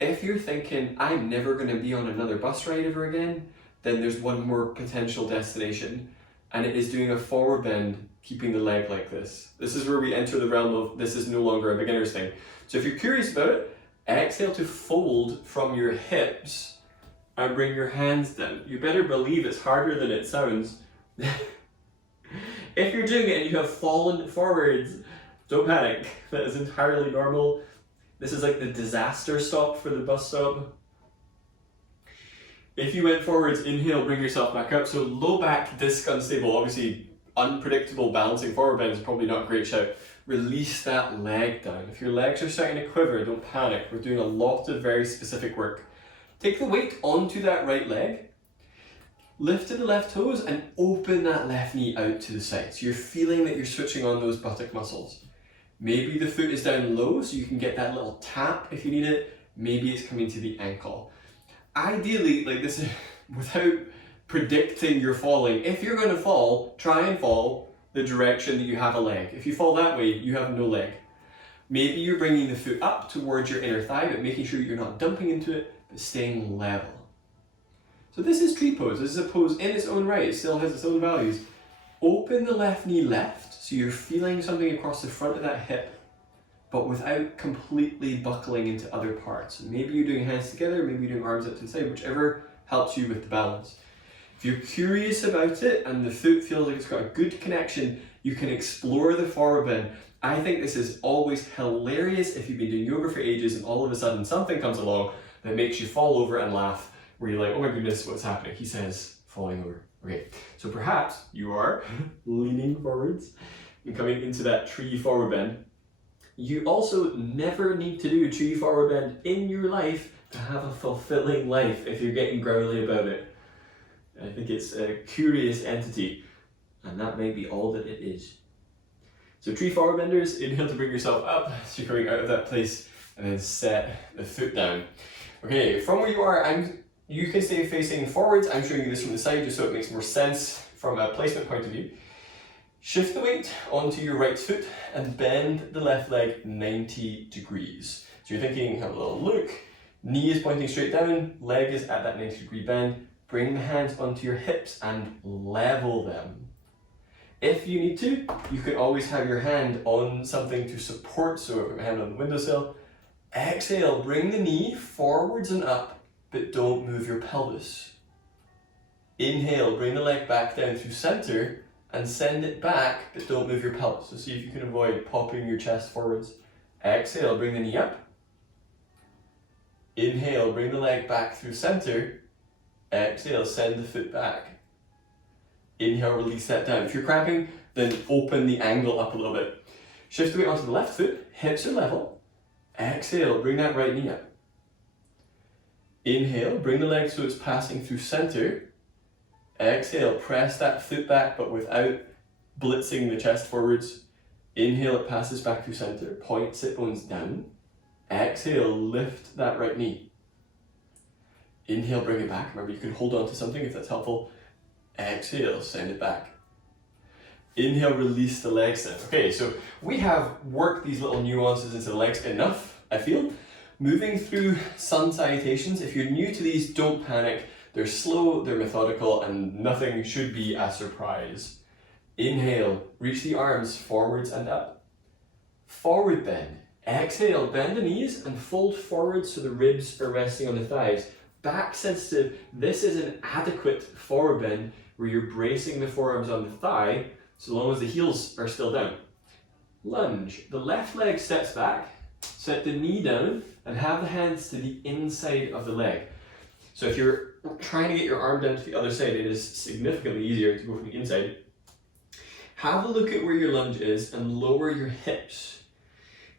If you're thinking, I'm never going to be on another bus ride ever again, then there's one more potential destination, and it is doing a forward bend, keeping the leg like this. This is where we enter the realm of, this is no longer a beginner's thing. So if you're curious about it, exhale to fold from your hips and bring your hands down. You better believe it's harder than it sounds. If you're doing it and you have fallen forwards, don't panic. That is entirely normal. This is like the disaster stop for the bus stop. If you went forwards, inhale, bring yourself back up. So low back, disc unstable, obviously unpredictable balancing forward bend is probably not a great shout. Release that leg down. If your legs are starting to quiver, don't panic. We're doing a lot of very specific work. Take the weight onto that right leg. Lift to the left toes and open that left knee out to the side. So you're feeling that you're switching on those buttock muscles. Maybe the foot is down low so you can get that little tap if you need it. Maybe it's coming to the ankle. Ideally, like this, without predicting you're falling, if you're going to fall, try and fall the direction that you have a leg. If you fall that way, you have no leg. Maybe you're bringing the foot up towards your inner thigh, but making sure you're not dumping into it, but staying level. So this is tree pose. This is a pose in its own right. It still has its own values. Open the left knee left, so you're feeling something across the front of that hip, but without completely buckling into other parts. Maybe you're doing hands together, maybe you're doing arms up to the side, whichever helps you with the balance. If you're curious about it and the foot feels like it's got a good connection, you can explore the forward bend. I think this is always hilarious if you've been doing yoga for ages and all of a sudden something comes along that makes you fall over and laugh, where you're like, oh my goodness, what's happening? He says, falling over. Okay, so perhaps you are leaning forwards and coming into that tree forward bend. You also never need to do a tree forward bend in your life to have a fulfilling life if you're getting growly about it. I think it's a curious entity, and that may be all that it is. So tree forward benders, inhale to bring yourself up, so you're coming out of that place, and then set the foot down. Okay, from where you are, you can stay facing forwards. I'm showing you this from the side just so it makes more sense from a placement point of view. Shift the weight onto your right foot and bend the left leg 90 degrees. So you're thinking, have a little look, knee is pointing straight down, leg is at that 90-degree bend. Bring the hands onto your hips and level them. If you need to, you can always have your hand on something to support. So I've got my hand on the windowsill. Exhale, bring the knee forwards and up, but don't move your pelvis. Inhale, bring the leg back down through center and send it back, but don't move your pelvis. So see if you can avoid popping your chest forwards. Exhale, bring the knee up. Inhale, bring the leg back through center. Exhale, send the foot back. Inhale, release that down. If you're cramping, then open the angle up a little bit. Shift the weight onto the left foot, hips are level. Exhale, bring that right knee up. Inhale, bring the leg so it's passing through center. Exhale, press that foot back but without blitzing the chest forwards. Inhale, it passes back through center. Point sit bones down. Exhale, lift that right knee. Inhale, bring it back. Remember, you can hold on to something if that's helpful. Exhale, send it back. Inhale, release the legs then. Okay, so we have worked these little nuances into the legs enough, I feel. Moving through sun salutations, if you're new to these, don't panic. They're slow, they're methodical, and nothing should be a surprise. Inhale, reach the arms forwards and up. Forward bend. Exhale, bend the knees and fold forward so the ribs are resting on the thighs. Back sensitive, this is an adequate forward bend where you're bracing the forearms on the thigh so long as the heels are still down. Lunge. The left leg steps back, set the knee down and have the hands to the inside of the leg. So if you're trying to get your arm down to the other side, it is significantly easier to go from the inside. Have a look at where your lunge is and lower your hips.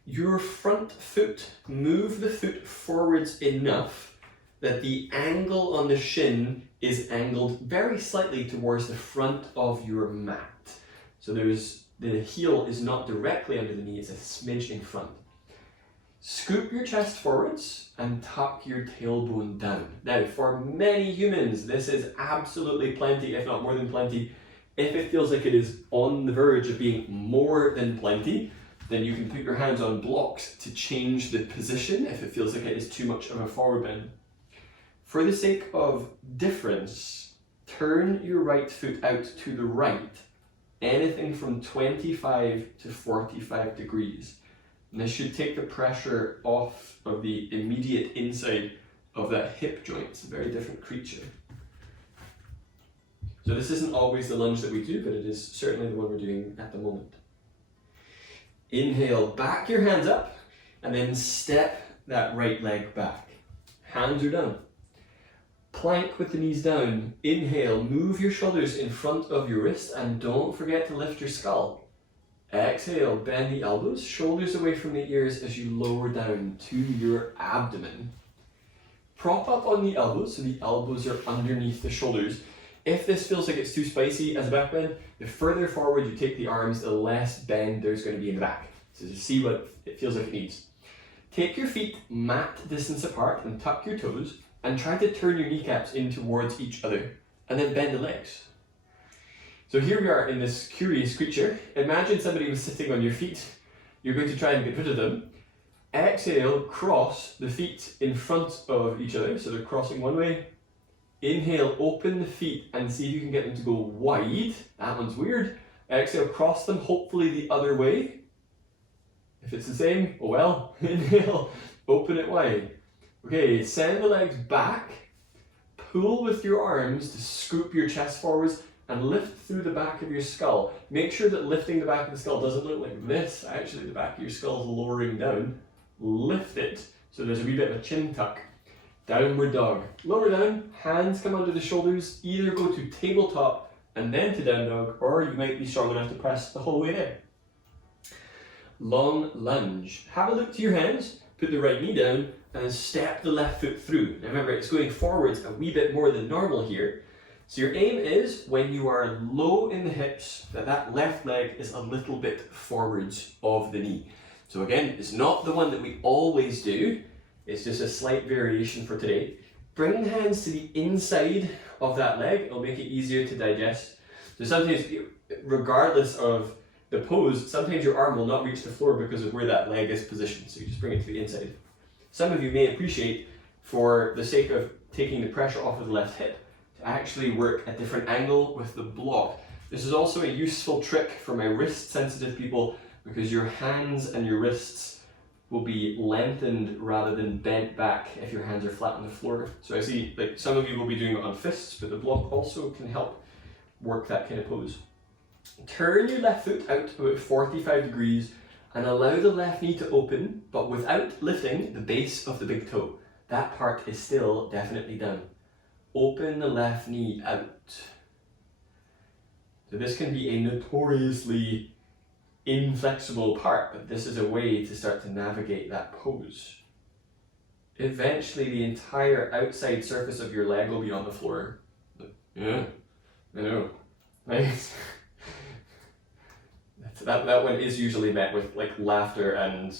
Your front foot, move the foot forwards enough that the angle on the shin is angled very slightly towards the front of your mat. So the heel is not directly under the knee, it's a smidge in front. Scoop your chest forwards and tuck your tailbone down. Now, for many humans, this is absolutely plenty, if not more than plenty. If it feels like it is on the verge of being more than plenty, then you can put your hands on blocks to change the position if it feels like it is too much of a forward bend. For the sake of difference, turn your right foot out to the right, anything from 25 to 45 degrees. And this should take the pressure off of the immediate inside of that hip joint. It's a very different creature. So this isn't always the lunge that we do, but it is certainly the one we're doing at the moment. Inhale, back your hands up, and then step that right leg back. Hands are down. Plank with the knees down. Inhale, move your shoulders in front of your wrist, and don't forget to lift your skull. Exhale, bend the elbows, shoulders away from the ears as you lower down to your abdomen. Prop up on the elbows so the elbows are underneath the shoulders. If this feels like it's too spicy as a back bend, the further forward you take the arms, the less bend there's going to be in the back. So just see what it feels like it needs. Take your feet mat distance apart and tuck your toes and try to turn your kneecaps in towards each other and then bend the legs. So here we are in this curious creature. Imagine somebody was sitting on your feet. You're going to try and get rid of them. Exhale, cross the feet in front of each other, so they're crossing one way. Inhale, open the feet and see if you can get them to go wide. That one's weird. Exhale, cross them hopefully the other way. If it's the same, oh well. Inhale, open it wide. Okay, send the legs back. Pull with your arms to scoop your chest forwards and lift through the back of your skull. Make sure that lifting the back of the skull doesn't look like this. Actually, the back of your skull is lowering down. Lift it so there's a wee bit of a chin tuck. Downward dog. Lower down, hands come under the shoulders, either go to tabletop and then to down dog, or you might be strong enough to press the whole way there. Long lunge. Have a look to your hands, put the right knee down, and step the left foot through. Now remember, it's going forwards a wee bit more than normal here. So your aim is, when you are low in the hips, that left leg is a little bit forwards of the knee. So again, it's not the one that we always do. It's just a slight variation for today. Bring the hands to the inside of that leg. It'll make it easier to digest. So sometimes, regardless of the pose, sometimes your arm will not reach the floor because of where that leg is positioned. So you just bring it to the inside. Some of you may appreciate, for the sake of taking the pressure off of the left hip, to actually work a different angle with the block. This is also a useful trick for my wrist-sensitive people because your hands and your wrists will be lengthened rather than bent back if your hands are flat on the floor. So I see, like, some of you will be doing it on fists, but the block also can help work that kind of pose. Turn your left foot out about 45 degrees and allow the left knee to open, but without lifting the base of the big toe. That part is still definitely down. Open the left knee out. So this can be a notoriously inflexible part, but this is a way to start to navigate that pose. Eventually the entire outside surface of your leg will be on the floor. Yeah, I know. Nice. That one is usually met with like laughter and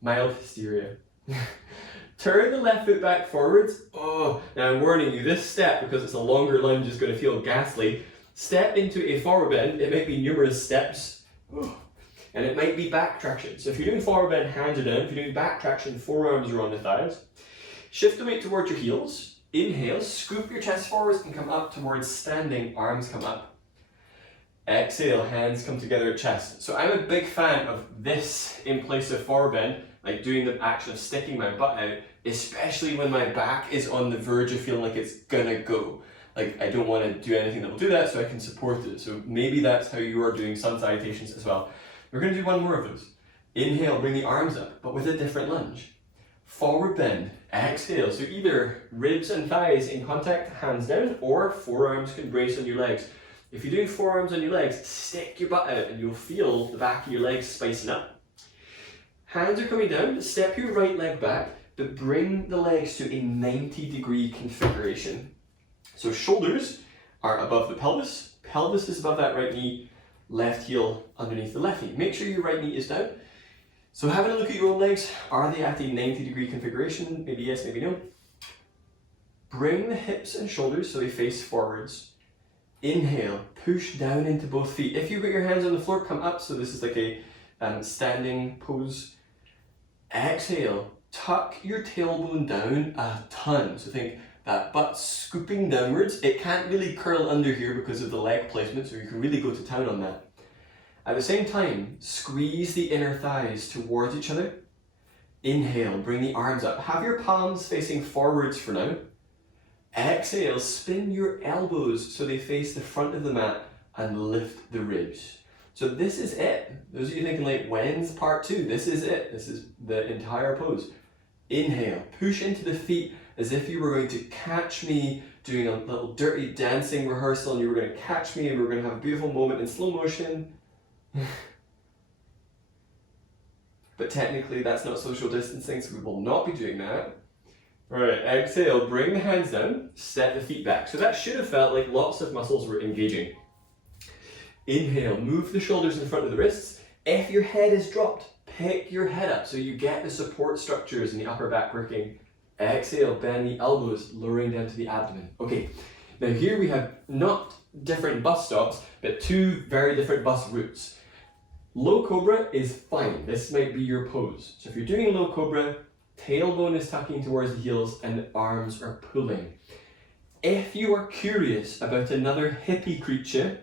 mild hysteria. Turn the left foot back forwards. Oh, now I'm warning you, this step, because it's a longer lunge, is going to feel ghastly. Step into a forward bend. It might be numerous steps. And it might be back traction. So if you're doing forward bend, hands are down. If you're doing back traction, forearms are on the thighs. Shift the weight towards your heels. Inhale, scoop your chest forwards and come up towards standing, arms come up. Exhale, hands come together at chest. So I'm a big fan of this in place of forward bend, like doing the action of sticking my butt out, especially when my back is on the verge of feeling like it's gonna go. Like I don't want to do anything that will do that, so I can support it. So maybe that's how you are doing some salutations as well. We're going to do one more of those. Inhale, bring the arms up, but with a different lunge. Forward bend, exhale. So either ribs and thighs in contact, hands down, or forearms can brace on your legs. If you're doing forearms on your legs, stick your butt out and you'll feel the back of your legs spicing up. Hands are coming down, step your right leg back, but bring the legs to a 90-degree configuration. So shoulders are above the pelvis, pelvis is above that right knee, left heel underneath the left knee. Make sure your right knee is down. So having a look at your own legs, are they at a 90-degree configuration? Maybe yes, maybe no. Bring the hips and shoulders so they face forwards. Inhale, push down into both feet. If you've got your hands on the floor, come up. So this is like a standing pose. Exhale, tuck your tailbone down a ton. So think that butt scooping downwards. It can't really curl under here because of the leg placement, so you can really go to town on that. At the same time, squeeze the inner thighs towards each other. Inhale, bring the arms up. Have your palms facing forwards for now. Exhale, spin your elbows so they face the front of the mat and lift the ribs. So this is it. Those of you thinking like, when's part 2? This is it. This is the entire pose. Inhale, push into the feet as if you were going to catch me doing a little dirty dancing rehearsal, and you were going to catch me and we were going to have a beautiful moment in slow motion. But technically that's not social distancing, so we will not be doing that. Alright, exhale, bring the hands down, step the feet back. So that should have felt like lots of muscles were engaging. Inhale, move the shoulders in front of the wrists. If your head is dropped, pick your head up so you get the support structures in the upper back working. Exhale, bend the elbows, lowering down to the abdomen. Okay, now here we have not different bus stops, but two very different bus routes. Low Cobra is fine. This might be your pose. So if you're doing low Cobra, tailbone is tucking towards the heels and the arms are pulling. If you are curious about another hippie creature,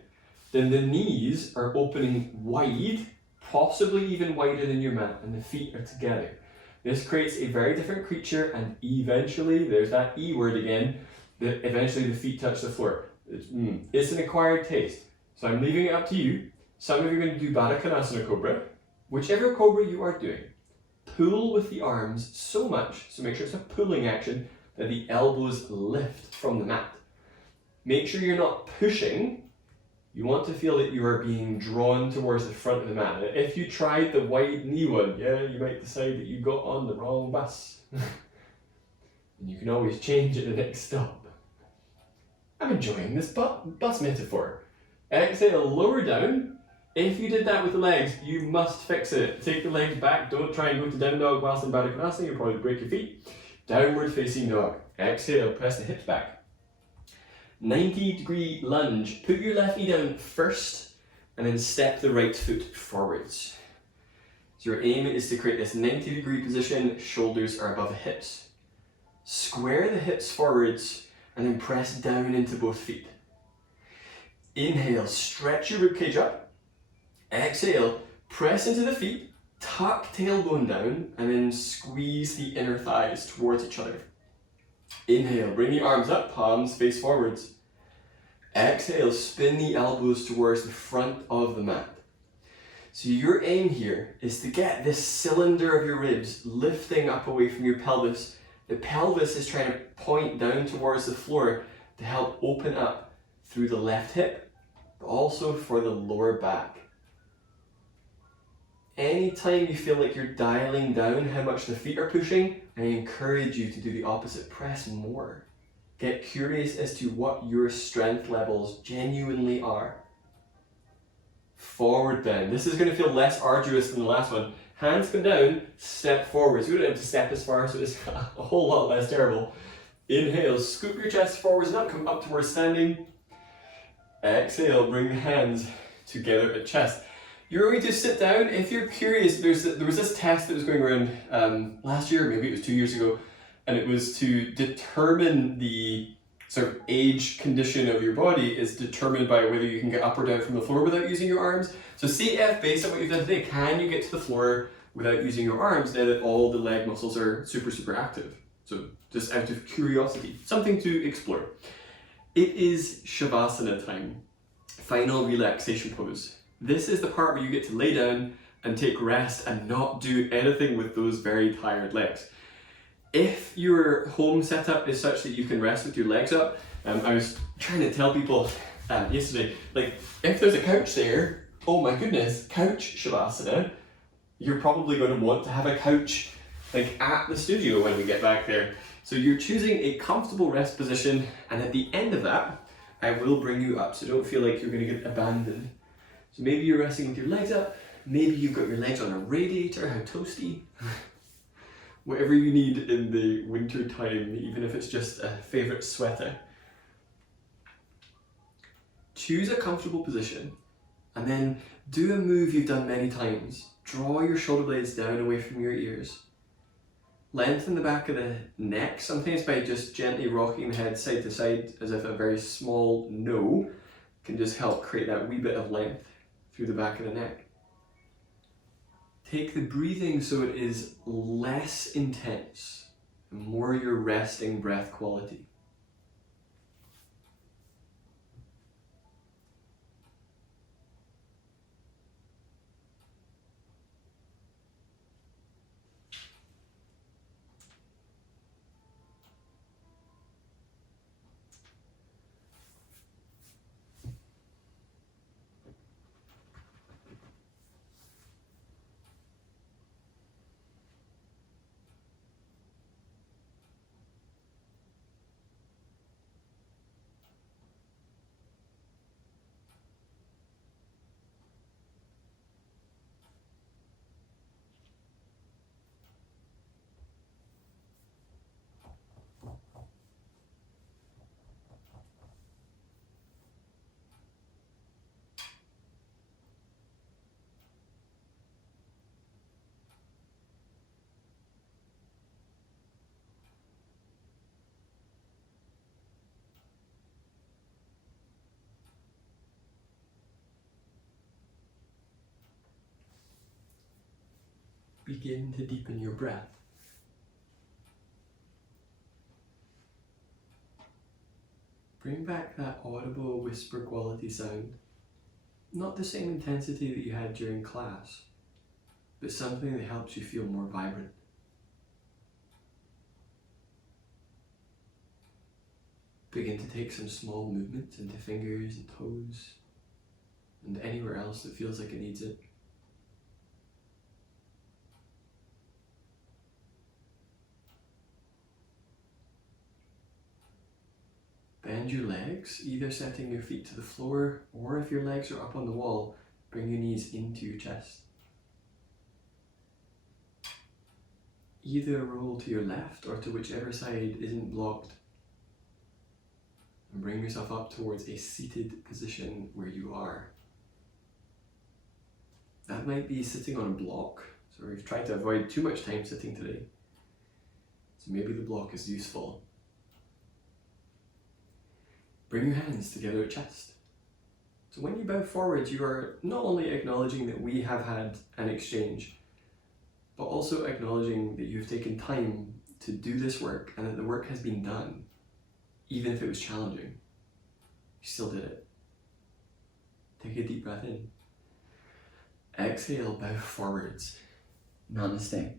then the knees are opening wide, possibly even wider than your mat, and the feet are together. This creates a very different creature, and eventually, there's that E word again, that eventually the feet touch the floor. It's an acquired taste. So I'm leaving it up to you. Some of you are going to do Badakanasana Cobra. Whichever Cobra you are doing, pull with the arms so much, so make sure it's a pulling action, that the elbows lift from the mat. Make sure you're not pushing. You want to feel that you are being drawn towards the front of the mat. If you tried the wide knee one, yeah, you might decide that you got on the wrong bus. And you can always change at the next stop. I'm enjoying this bus metaphor. Exhale, lower down. If you did that with the legs, you must fix it. Take the legs back. Don't try and go to down dog whilst in Badakanasana. You'll probably break your feet. Downward facing dog. Exhale, press the hips back. 90-degree lunge. Put your left knee down first and then step the right foot forwards. So your aim is to create this 90-degree position. Shoulders are above the hips. Square the hips forwards and then press down into both feet. Inhale, stretch your ribcage up. Exhale, press into the feet, tuck tailbone down, and then squeeze the inner thighs towards each other. Inhale, bring the arms up, palms face forwards. Exhale, spin the elbows towards the front of the mat. So your aim here is to get this cylinder of your ribs lifting up away from your pelvis. The pelvis is trying to point down towards the floor to help open up through the left hip, but also for the lower back. Anytime you feel like you're dialing down how much the feet are pushing, I encourage you to do the opposite. Press more. Get curious as to what your strength levels genuinely are. Forward bend. This is going to feel less arduous than the last one. Hands come down, step forwards. You don't have to step as far, so it's a whole lot less terrible. Inhale, scoop your chest forwards and up, come up towards standing. Exhale, bring the hands together at chest. You're going to sit down. If you're curious, there was this test that was going around last year, maybe it was 2 years ago, and it was to determine the sort of age condition of your body is determined by whether you can get up or down from the floor without using your arms. So see if, based on what you've done today, can you get to the floor without using your arms now that all the leg muscles are super active? So just out of curiosity, something to explore. It is Shavasana time, final relaxation pose. This is the part where you get to lay down and take rest and not do anything with those very tired legs. If your home setup is such that you can rest with your legs up, I was trying to tell people yesterday, like if there's a couch there, oh my goodness, couch Shavasana, you're probably going to want to have a couch like at the studio when we get back there. So you're choosing a comfortable rest position, and at the end of that, I will bring you up, so don't feel like you're going to get abandoned. So maybe you're resting with your legs up, maybe you've got your legs on a radiator, how toasty. Whatever you need in the winter time, even if it's just a favorite sweater. Choose a comfortable position and then do a move you've done many times. Draw your shoulder blades down away from your ears. Lengthen the back of the neck, sometimes by just gently rocking the head side to side as if a very small no can just help create that wee bit of length through the back of the neck. Take the breathing so it is less intense, and more your resting breath quality. Begin to deepen your breath. Bring back that audible whisper quality sound. Not the same intensity that you had during class, but something that helps you feel more vibrant. Begin to take some small movements into fingers and toes and anywhere else that feels like it needs it. Bend your legs, either setting your feet to the floor, or if your legs are up on the wall, bring your knees into your chest. Either roll to your left or to whichever side isn't blocked. And bring yourself up towards a seated position where you are. That might be sitting on a block, so we've tried to avoid too much time sitting today. So maybe the block is useful. Bring your hands together at chest. So when you bow forward, you are not only acknowledging that we have had an exchange, but also acknowledging that you've taken time to do this work and that the work has been done, even if it was challenging. You still did it. Take a deep breath in. Exhale, bow forwards. Namaste.